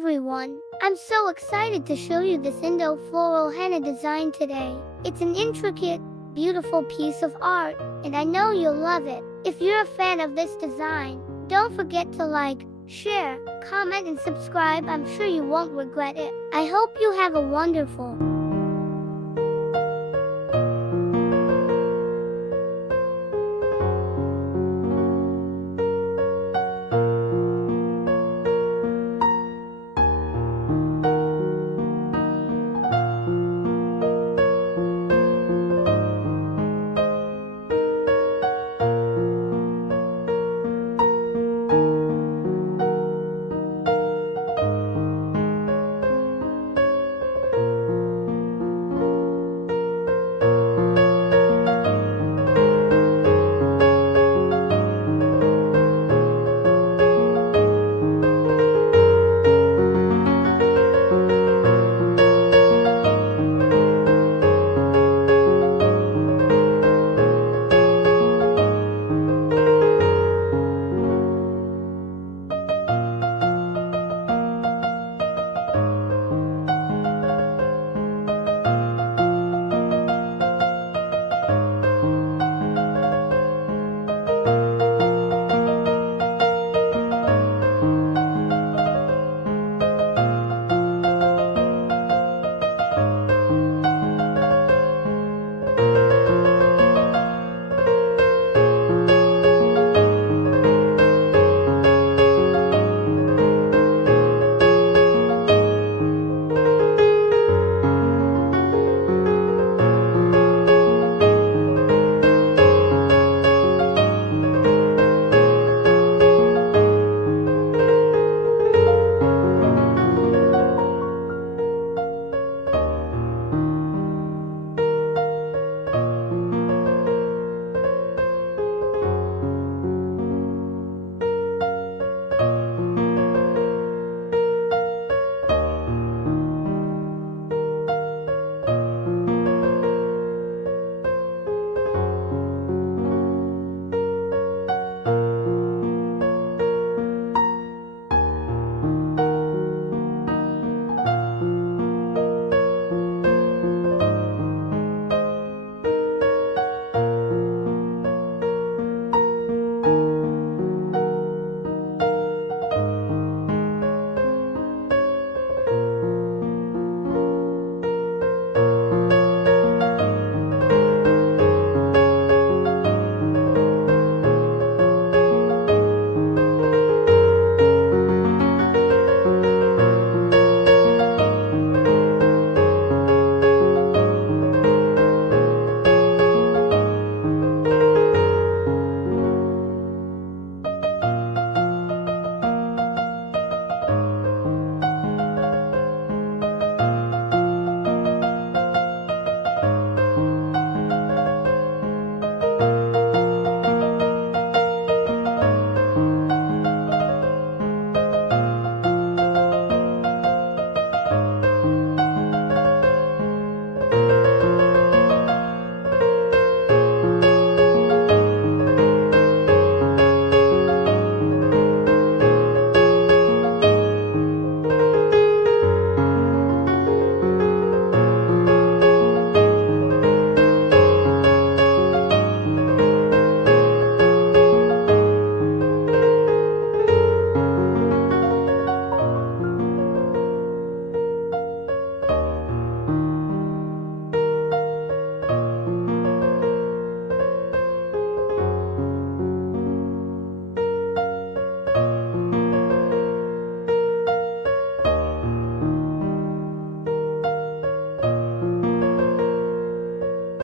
everyone! I'm so excited to show you this Indo floral henna design today. It's an intricate, beautiful piece of art, and I know you'll love it. If you're a fan of this design, don't forget to like, share, comment and subscribe. I'm sure you won't regret it. I hope you have a wonderful